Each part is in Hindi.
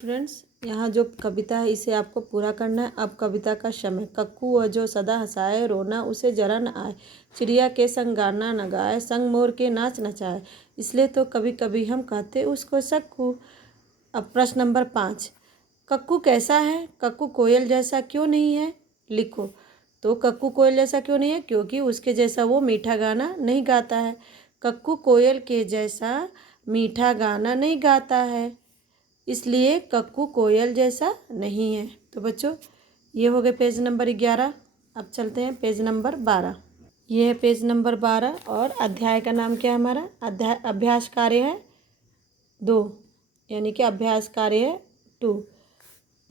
फ्रेंड्स, यहाँ जो कविता है इसे आपको पूरा करना है। अब कविता का समय। कक्कू वह जो सदा हंसाए, रोना उसे जरा न आए, चिड़िया के संग गाना न गाए, संग मोर के नाच नचाए, इसलिए तो कभी कभी हम कहते उसको सक्कू। अब प्रश्न नंबर 5, कक्कू कैसा है? कक्कू कोयल जैसा क्यों नहीं है? लिखो। तो कक्कू कोयल जैसा क्यों नहीं है? क्योंकि उसके जैसा वो मीठा गाना नहीं गाता है। कक्कू कोयल के जैसा मीठा गाना नहीं गाता है, इसलिए कक्कू कोयल जैसा नहीं है। तो बच्चों, ये हो गए पेज नंबर 11। अब चलते हैं पेज नंबर 12। ये है पेज नंबर 12 और अध्याय का नाम क्या है हमारा? अध्याय अभ्यास कार्य है 2, यानी कि अभ्यास कार्य है 2।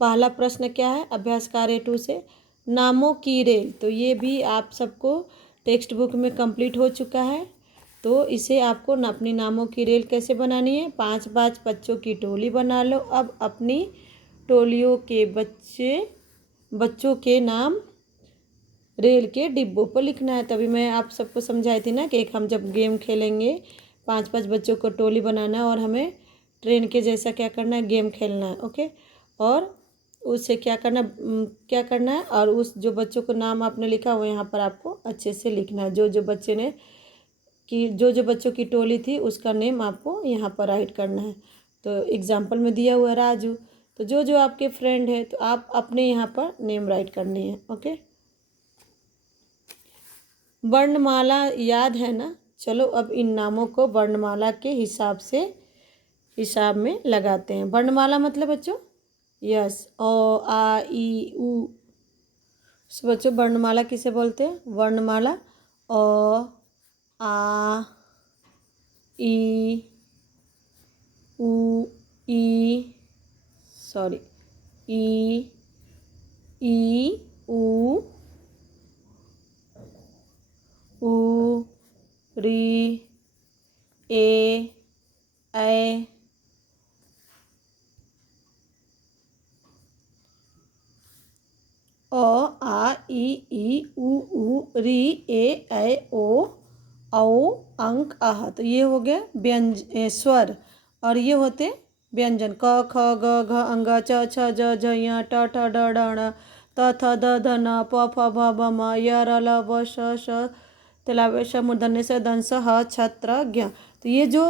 पहला प्रश्न क्या है अभ्यास कार्य 2 से? नामों की रेल। तो ये भी आप सबको टेक्स्ट बुक में कंप्लीट हो चुका है। तो इसे आपको अपनी नामों की रेल कैसे बनानी है? 5-5 बच्चों की टोली बना लो। अब अपनी टोलियों के बच्चों के नाम रेल के डिब्बों पर लिखना है। तभी मैं आप सबको समझाई थी ना कि एक हम जब गेम खेलेंगे 5-5 बच्चों को टोली बनाना है और हमें ट्रेन के जैसा क्या करना है, गेम खेलना है। ओके, और उससे क्या करना है और उस जो बच्चों को नाम आपने लिखा वो यहाँ पर आपको अच्छे से लिखना है। जो बच्चों की टोली थी उसका नेम आपको यहाँ पर राइट करना है। तो एग्जाम्पल में दिया हुआ है राजू, तो जो आपके फ्रेंड है तो आप अपने यहाँ पर नेम राइट करनी है। ओके, वर्णमाला याद है ना? चलो अब इन नामों को वर्णमाला के हिसाब में लगाते हैं। वर्णमाला मतलब बच्चों, यस, ओ आ ई उ। बच्चों वर्णमाला किसे बोलते हैं? वर्णमाला ओ आ ई उ ई ई ई उ री ए ऐ अ आ ई उ री ए ऐ ओ औ अंक आह। तो ये हो गया स्वर, और ये होते व्यंजन क ख ग घ अंग च छ ज झ ञ ट ठ ड ढ ण त थ द ध न प फ ब भ म य र ल व श तिलावे श मूर्धन्य स दंस ह छ त्र ज्ञ। तो ये जो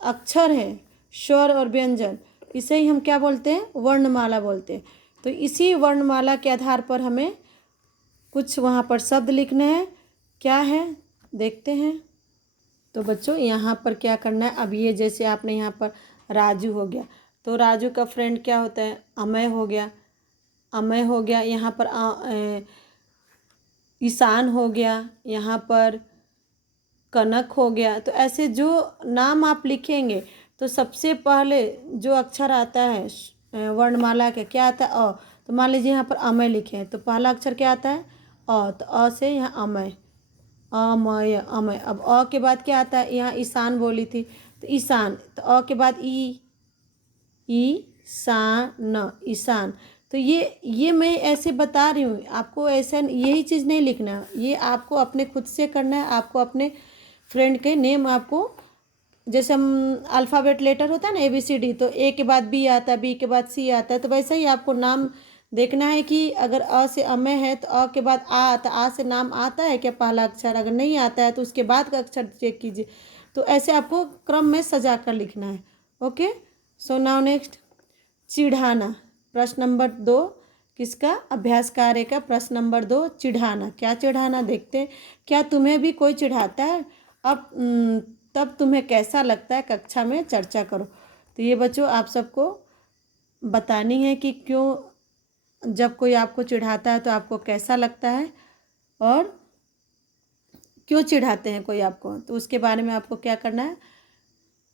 अक्षर है, स्वर और व्यंजन, इसे ही हम क्या बोलते हैं? वर्णमाला बोलते हैं। तो इसी वर्णमाला के आधार पर हमें कुछ वहाँ पर शब्द लिखने हैं। क्या है देखते हैं। तो बच्चों यहाँ पर क्या करना है? अब ये जैसे आपने यहाँ पर राजू हो गया, तो राजू का फ्रेंड क्या होता है? अमय हो गया। अमय हो गया। यहाँ पर ईशान हो गया। यहाँ पर कनक हो गया। तो ऐसे जो नाम आप लिखेंगे तो सबसे पहले जो अक्षर आता है वर्णमाला के, क्या आता है? अ। तो मान लीजिए यहाँ पर अमय लिखे हैं तो पहला अक्षर क्या आता है? अ। तो अ से यहाँ अमय, अमय अमय। अब अ के बाद क्या आता है? यहाँ ईशान बोली थी तो ईशान। तो अ के बाद ईशान, ईशान। तो ये मैं ऐसे बता रही हूँ आपको, ऐसा यही चीज़ नहीं लिखना, ये आपको अपने खुद से करना है। आपको अपने फ्रेंड के नेम, आपको जैसे हम अल्फ़ाबेट लेटर होता है ना ABCD, तो ए के बाद बी आता है, बी के बाद सी आता है, तो वैसे ही आपको नाम देखना है कि अगर अ से अमय है तो अ के बाद आ आता, आ से नाम आता है क्या पहला अक्षर? अगर नहीं आता है तो उसके बाद का अक्षर चेक कीजिए। तो ऐसे आपको क्रम में सजा कर लिखना है। ओके, सो नाउ नेक्स्ट, चिढ़ाना। प्रश्न नंबर 2 किसका? अभ्यास कार्य का प्रश्न नंबर 2, चिढ़ाना। क्या चिढ़ाना देखते हैं। क्या तुम्हें भी कोई चिढ़ाता है? अब तब तुम्हें कैसा लगता है? कक्षा में चर्चा करो। तो ये बच्चों आप सबको बतानी है कि क्यों, जब कोई आपको चिढ़ाता है तो आपको कैसा लगता है और क्यों चिढ़ाते हैं कोई आपको, तो उसके बारे में आपको क्या करना है।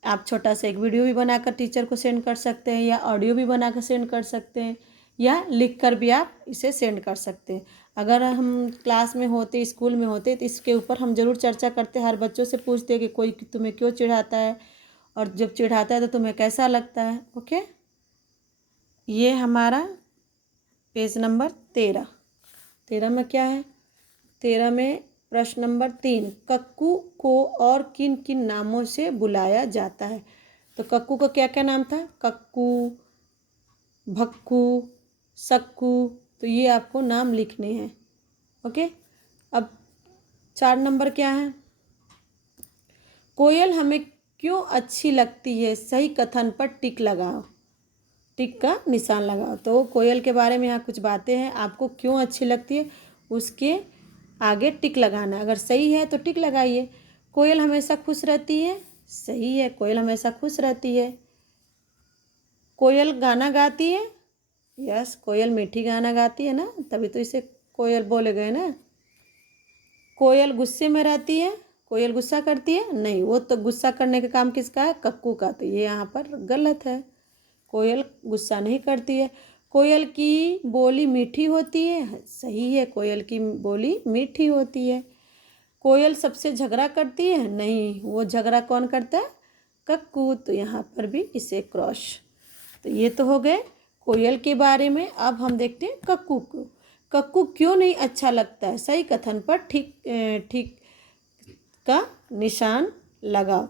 आप छोटा सा एक वीडियो भी बनाकर टीचर को सेंड कर सकते हैं, या ऑडियो भी बनाकर सेंड कर सकते हैं, या लिख कर भी आप इसे सेंड कर सकते हैं। अगर हम क्लास में होते, स्कूल में होते, तो इसके ऊपर हम ज़रूर चर्चा करते, हर बच्चों से पूछते कि कोई तुम्हें क्यों चिढ़ाता है और जब चिढ़ाता है तो तुम्हें कैसा लगता है। ओके, ये हमारा पेज नंबर 13 में क्या है? 13 में प्रश्न नंबर 3, कक्कू को और किन किन नामों से बुलाया जाता है? तो कक्कू का क्या क्या नाम था? कक्कू, भक्कू, सक्कू, तो ये आपको नाम लिखने हैं। ओके, अब 4 नंबर क्या है? कोयल हमें क्यों अच्छी लगती है? सही कथन पर टिक लगाओ, टिक का निशान लगाओ। तो कोयल के बारे में यहाँ कुछ बातें हैं, आपको क्यों अच्छी लगती है उसके आगे टिक लगाना है। अगर सही है तो टिक लगाइए। कोयल हमेशा खुश रहती है, सही है, कोयल हमेशा खुश रहती है। कोयल गाना गाती है, यस, कोयल मीठी गाना गाती है ना, तभी तो इसे कोयल बोले गए ना। कोयल गुस्से में रहती है, कोयल गुस्सा करती है? नहीं, वो तो गुस्सा करने का काम किसका है? कक्कू का, तो ये यहाँ पर गलत है। कोयल गुस्सा नहीं करती है। कोयल की बोली मीठी होती है, सही है, कोयल की बोली मीठी होती है। कोयल सबसे झगड़ा करती है? नहीं, वो झगड़ा कौन करता है? कक्कू, तो यहाँ पर भी इसे क्रॉस। तो ये तो हो गए कोयल के बारे में। अब हम देखते हैं कक्कू को। कक्कू क्यों नहीं अच्छा लगता है? सही कथन पर ठीक का निशान लगाओ।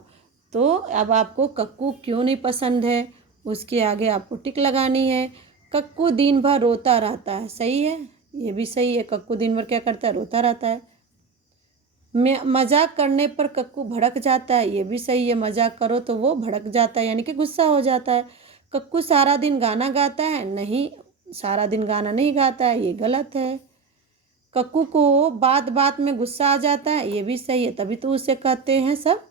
तो अब आपको कक्कू क्यों नहीं पसंद है उसके आगे आपको टिक लगानी है। कक्कू दिन भर रोता रहता है, सही है, ये भी सही है, कक्कू दिन भर क्या करता है? रोता रहता है। मजाक करने पर कक्कू भड़क जाता है, ये भी सही है, मजाक करो तो वो भड़क जाता है यानी कि गुस्सा हो जाता है। कक्कू सारा दिन गाना गाता है? नहीं, सारा दिन गाना नहीं गाता है, ये गलत है। कक्कू को बात बात में गुस्सा आ जाता है, ये भी सही है, तभी तो उसे कहते हैं सब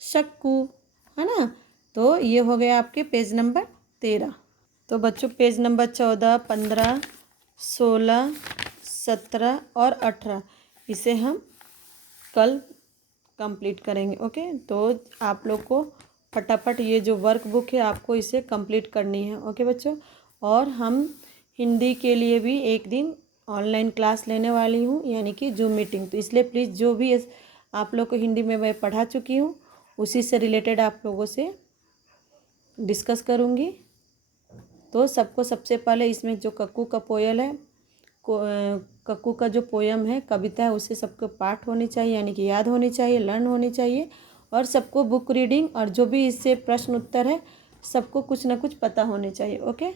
शक्कू, है ना। तो ये हो गया आपके पेज नंबर 13। तो बच्चों पेज नंबर 14, 15, 16, 17 और 18 इसे हम कल कंप्लीट करेंगे। ओके, तो आप लोग को फटाफट ये जो वर्कबुक है आपको इसे कंप्लीट करनी है। ओके बच्चों, और हम हिंदी के लिए भी एक दिन ऑनलाइन क्लास लेने वाली हूँ, यानी कि जूम मीटिंग। तो इसलिए प्लीज़ जो भी आप लोग को हिंदी में मैं पढ़ा चुकी हूँ उसी से रिलेटेड आप लोगों से डिस्कस करूँगी। तो सबको सबसे पहले इसमें जो कक्कू का पोयल है, कक्कू का जो पोयम है, कविता है, उसे सबको पाठ होनी चाहिए, यानी कि याद होनी चाहिए, लर्न होनी चाहिए। और सबको बुक रीडिंग और जो भी इससे प्रश्न उत्तर है सबको कुछ ना कुछ पता होने चाहिए। ओके।